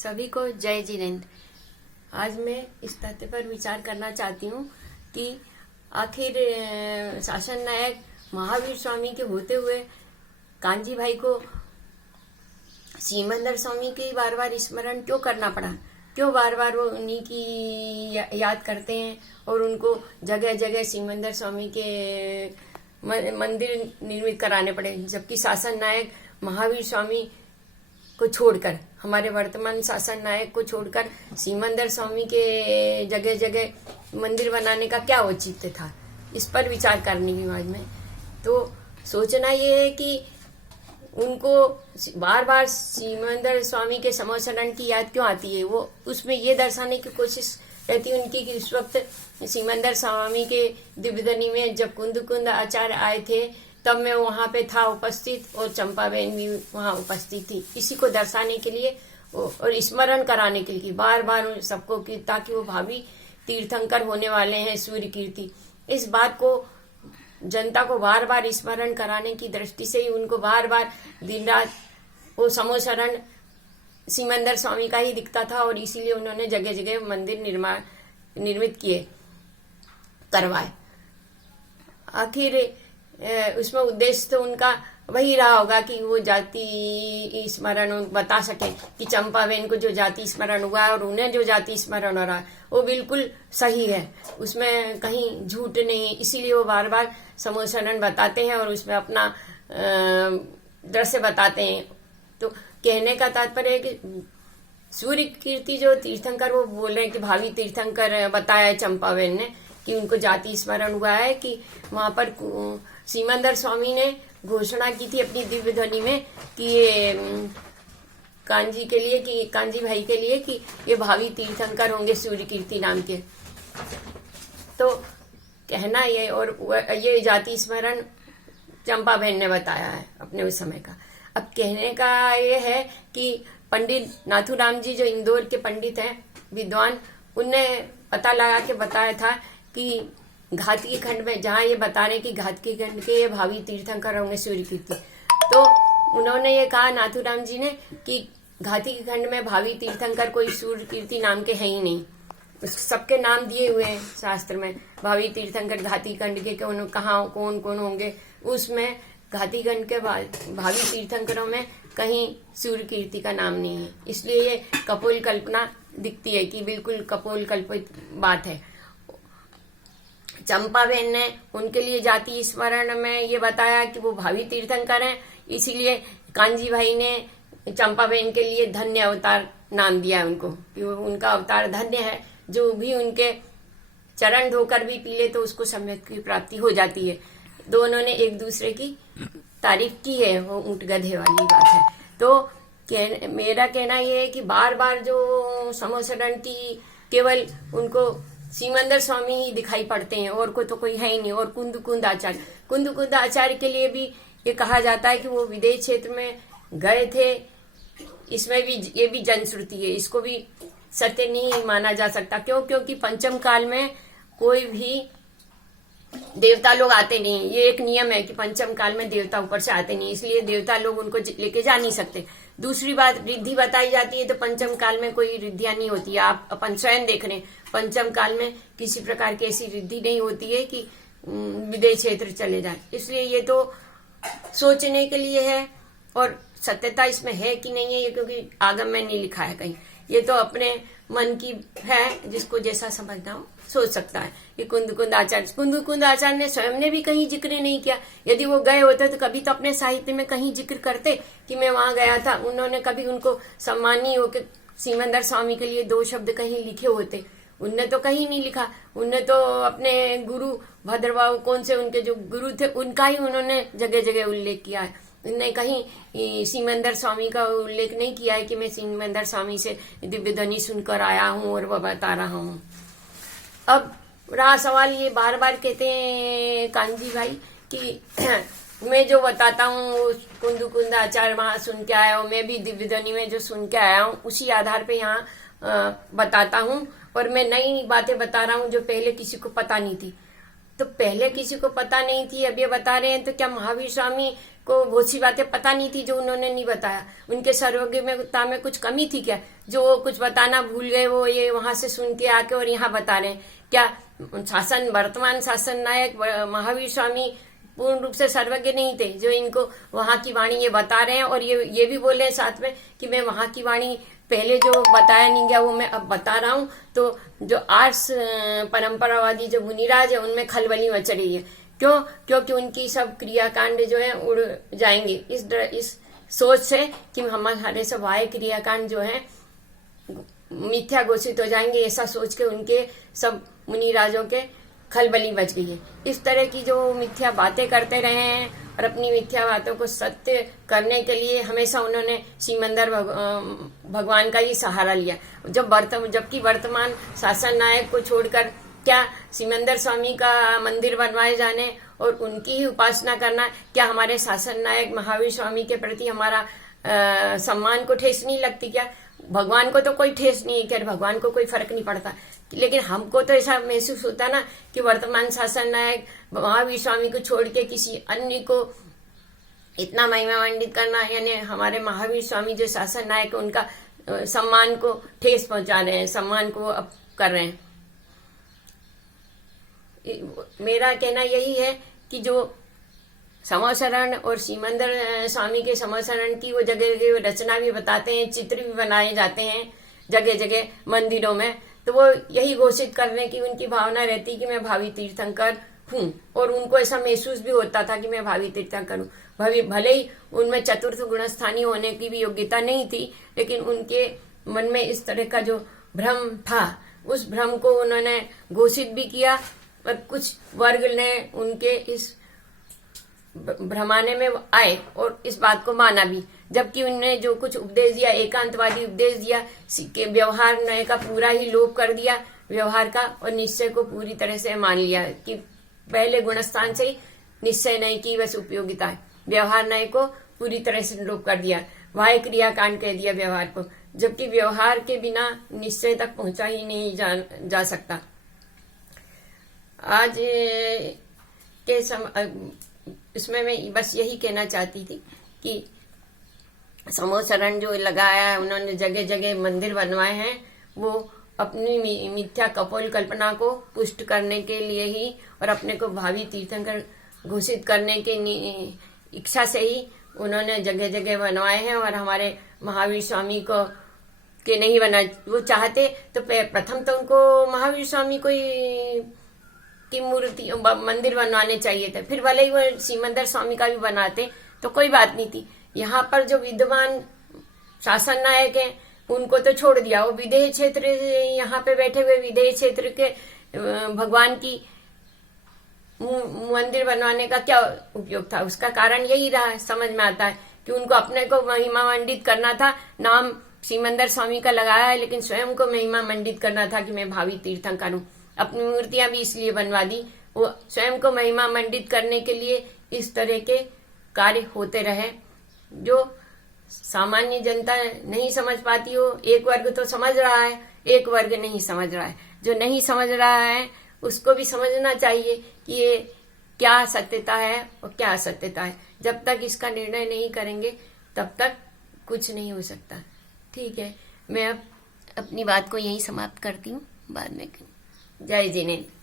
सभी को जय जिनेन्द्र। आज मैं इस तथ्य पर विचार करना चाहती हूँ कि आखिर शासन नायक महावीर स्वामी के होते हुए कांजी भाई को सिमंदर स्वामी की बार बार स्मरण क्यों करना पड़ा, क्यों बार बार वो उन्हीं की याद करते हैं और उनको जगह जगह सिमंदर स्वामी के मंदिर निर्मित कराने पड़े, जबकि शासन नायक महावीर स्वामी को छोड़कर, हमारे वर्तमान शासन नायक को छोड़कर सिमंदर स्वामी के जगह जगह मंदिर बनाने का क्या औचित्य था। इस पर विचार करने की आज में तो सोचना ये है कि उनको बार बार सिमंदर स्वामी के समोसरण की याद क्यों आती है। वो उसमें ये दर्शाने की कोशिश रहती है उनकी कि इस वक्त सिमंदर स्वामी के दिव्यधनी में जब कुंद आचार्य आए थे तब मैं वहां पे था उपस्थित और चंपा बहन भी वहां उपस्थित थी। इसी को दर्शाने के लिए और स्मरण कराने के लिए बार बार सबको कि ताकि वो भावी तीर्थंकर होने वाले हैं सूर्य कीर्ति, इस बात को जनता को बार बार स्मरण कराने की दृष्टि से ही उनको बार बार दिन रात वो समोसरण सिमंदर स्वामी का ही दिखता था और इसीलिए उन्होंने जगह जगह मंदिर निर्मित करवाए। आखिर उसमें उद्देश्य तो उनका वही रहा होगा कि वो जाति स्मरण बता सके कि चंपा बहन को जो जाति स्मरण हुआ है और उन्हें जो जाति स्मरण हो रहा है वो बिल्कुल सही है, उसमें कहीं झूठ नहीं है। इसीलिए वो बार बार समोसरण बताते हैं और उसमें अपना दृश्य बताते हैं। तो कहने का तात्पर्य है कि सूर्य कीर्ति जो तीर्थंकर वो बोल रहे हैं कि भावी तीर्थंकर बताया चंपा बहन ने कि उनको जाति स्मरण हुआ है कि वहां पर सिमंदर स्वामी ने घोषणा की थी अपनी दिव्य ध्वनि में कि ये कांजी के लिए, कि कांजी भाई के लिए कि ये भावी तीर्थंकर होंगे सूर्य कीर्ति नाम के। तो कहना ये और ये जाति स्मरण चंपा बहन ने बताया है अपने उस समय का। अब कहने का ये है कि पंडित नाथूराम जी जो इंदौर के पंडित हैं विद्वान, उनने पता लगा के बताया था कि घातकी खंड में जहाँ ये बता रहे कि घातकी खंड के ये भावी तीर्थंकर होंगे सूर्य कीर्ति, तो उन्होंने ये कहा नाथूराम जी ने कि घातकी खंड में भावी तीर्थंकर कोई सूर्य कीर्ति नाम के है ही नहीं। सबके नाम दिए हुए हैं शास्त्र में, भावी तीर्थंकर घातकी खंड के कहाँ कौन कौन होंगे, उसमें घातकी खंड के भावी तीर्थंकरों में कहीं सूर्य कीर्ति का नाम नहीं है। इसलिए ये कपोल कल्पना दिखती है कि बिल्कुल कपोल कल्पित बात है। चंपा बहन ने उनके लिए जाति स्मरण में ये बताया कि वो भावी तीर्थंकर हैं, इसीलिए कांजी भाई ने चंपा बहन के लिए धन्य अवतार नाम दिया उनको कि उनका अवतार धन्य है, जो भी उनके चरण धोकर भी पी ले तो उसको सम्यक की प्राप्ति हो जाती है। दोनों ने एक दूसरे की तारीफ की है, वो ऊंट गधे वाली बात है। तो मेरा कहना यह है कि बार बार जो समोसरण की केवल उनको सिमंदर स्वामी ही दिखाई पड़ते हैं और को तो कोई है ही नहीं। और कुंद आचार्य के लिए भी ये कहा जाता है कि वो विदेश क्षेत्र में गए थे। इसमें भी ये भी जनश्रुति है, इसको भी सत्य नहीं माना जा सकता। क्योंकि पंचम काल में कोई भी देवता लोग आते नहीं। ये एक नियम है कि पंचम काल में देवता ऊपर से आते नहीं, इसलिए देवता लोग उनको लेके जा नहीं सकते। दूसरी बात, रिद्धि बताई जाती है तो पंचम काल में कोई रिद्धियां नहीं होती। आप अपन स्वयं देख रहे हैं, पंचम काल में किसी प्रकार की ऐसी रिद्धि नहीं होती है कि विदेश क्षेत्र चले जाए। इसलिए ये तो सोचने के लिए है और सत्यता इसमें है कि नहीं है ये क्योंकि आगम में नहीं लिखा है कहीं। ये तो अपने मन की है, जिसको जैसा समझना हो सोच सकता है। ये कुंद आचार्य ने स्वयं ने भी कहीं जिक्र नहीं किया। यदि वो गए होते तो कभी तो अपने साहित्य में कहीं जिक्र करते कि मैं वहां गया था। उन्होंने कभी उनको सम्मानी होकर सिमंदर स्वामी के लिए 2 शब्द कहीं लिखे होते, उनने तो कहीं नहीं लिखा। उनने तो अपने गुरु भद्रबाबू कौन से उनके जो गुरु थे उनका ही उन्होंने जगह जगह उल्लेख किया है। उन्होंने कहीं सिमंदर स्वामी का उल्लेख नहीं किया है कि मैं सिमंदर स्वामी से दिव्य ध्वनि सुनकर आया हूँ और वह बता रहा हूँ। अब रहा सवाल, ये बार बार कहते हैं कांजी भाई कि मैं जो बताता हूँ कुंद आचार्य वहां सुन के आया हूँ, मैं भी दिव्य ध्वनि में जो सुन के आया हूँ उसी आधार पे यहाँ बताता हूँ और मैं नई बातें बता रहा हूँ जो पहले किसी को पता नहीं थी। तो पहले किसी को पता नहीं थी, अब ये बता रहे हैं, तो क्या महावीर स्वामी को बहुत सी बातें पता नहीं थी जो उन्होंने नहीं बताया। उनके सर्वज्ञता में कुछ कमी थी क्या, जो वो कुछ बताना भूल गए, वो ये वहां से सुन के आके और यहाँ बता रहे हैं? क्या वर्तमान शासन नायक महावीर स्वामी पूर्ण रूप से सर्वज्ञ नहीं थे, जो इनको वहां की वाणी ये बता रहे हैं? और ये भी बोल रहे हैं साथ में कि मैं वहां की वाणी पहले जो बताया नहीं गया वो मैं अब बता रहा हूं। तो जो आर्य परंपरावादी जो मुनिराज है उनमें खलबली मच रही है। क्यों? क्योंकि उनकी सब क्रियाकांड जो है उड़ जाएंगे इस सोच से कि हमारे सब आय क्रियाकांड जो है मिथ्या घोषित हो जाएंगे। ऐसा सोच के उनके सब मुनिराजों के खलबली मच गई है। इस तरह की जो मिथ्या बातें करते रहे हैं और अपनी मिथ्या बातों को सत्य करने के लिए हमेशा उन्होंने सिमंदर भगवान का ही सहारा लिया। जबकि वर्तमान शासन नायक को छोड़कर क्या सिमंदर स्वामी का मंदिर बनवाए जाने और उनकी ही उपासना करना, क्या हमारे शासन नायक महावीर स्वामी के प्रति हमारा सम्मान को ठेस नहीं लगती क्या? भगवान को तो कोई ठेस नहीं है, क्या भगवान को कोई फर्क नहीं पड़ता, लेकिन हमको तो ऐसा महसूस होता ना कि वर्तमान शासन नायक महावीर स्वामी को छोड़ के किसी अन्य को इतना महिमामंडित करना, यानी हमारे महावीर स्वामी जो शासन नायक है उनका सम्मान को ठेस पहुंचा रहे हैं, सम्मान को अब कर रहे हैं। मेरा कहना यही है कि जो समोशरण और सिमंदर स्वामी के समोशरण की वो जगह जगह रचना भी बताते हैं, चित्र भी बनाए जाते हैं जगह जगह मंदिरों में, तो वो यही घोषित करने की उनकी भावना रहती कि मैं भावी तीर्थंकर हूँ। और उनको ऐसा महसूस भी होता था कि मैं भावी तीर्थंकर हूँ। भले ही उनमें चतुर्थ गुणस्थानी होने की भी योग्यता नहीं थी, लेकिन उनके मन में इस तरह का जो भ्रम था, उस भ्रम को उन्होंने घोषित भी किया और कुछ वर्ग ने उनके इस भ्रमाने में आए और इस बात को माना भी। जबकि उन्होंने जो कुछ उपदेश दिया, एकांतवादी उपदेश दिया, व्यवहार नए का पूरा ही लोप कर दिया व्यवहार का, और निश्चय को पूरी तरह से मान लिया कि पहले गुणस्थान से ही निश्चय नए की बस उपयोगिता है। व्यवहार नए को पूरी तरह से लोप कर दिया, वाह्य क्रियाकांड कह दिया व्यवहार को, जबकि व्यवहार के बिना निश्चय तक पहुंचा ही नहीं जा सकता। आज के इसमें मैं बस यही कहना चाहती थी कि समोशरण जो लगाया है, उन्होंने जगह जगह मंदिर बनवाए हैं, वो अपनी मिथ्या कपोल कल्पना को पुष्ट करने के लिए ही और अपने को भावी तीर्थंकर घोषित करने के इच्छा से ही उन्होंने जगह जगह बनवाए हैं। और हमारे महावीर स्वामी को के नहीं बना, वो चाहते तो प्रथम तो उनको महावीर स्वामी की मूर्ति मंदिर बनवाने चाहिए थे, फिर भले ही वो सिमंदर स्वामी का भी बनाते तो कोई बात नहीं थी। यहाँ पर जो विद्यमान शासन नायक हैं उनको तो छोड़ दिया, वो विदेह क्षेत्र यहाँ पे बैठे हुए विदेह क्षेत्र के भगवान की मंदिर बनवाने का क्या उपयोग था? उसका कारण यही रहा, समझ में आता है कि उनको अपने को महिमा मंडित करना था। नाम सिमंदर स्वामी का लगाया है, लेकिन स्वयं को महिमा मंडित करना था कि मैं भावी तीर्थंकर हूँ। अपनी मूर्तियां भी इसलिए बनवा दी, वो स्वयं को महिमा मंडित करने के लिए इस तरह के कार्य होते रहे जो सामान्य जनता नहीं समझ पाती हो। एक वर्ग तो समझ रहा है, एक वर्ग नहीं समझ रहा है। जो नहीं समझ रहा है उसको भी समझना चाहिए कि ये क्या सत्यता है और क्या असत्यता है। जब तक इसका निर्णय नहीं करेंगे तब तक कुछ नहीं हो सकता। ठीक है, मैं अब अपनी बात को यहीं समाप्त करती हूँ, बाद में। जय जिनेन्द्र।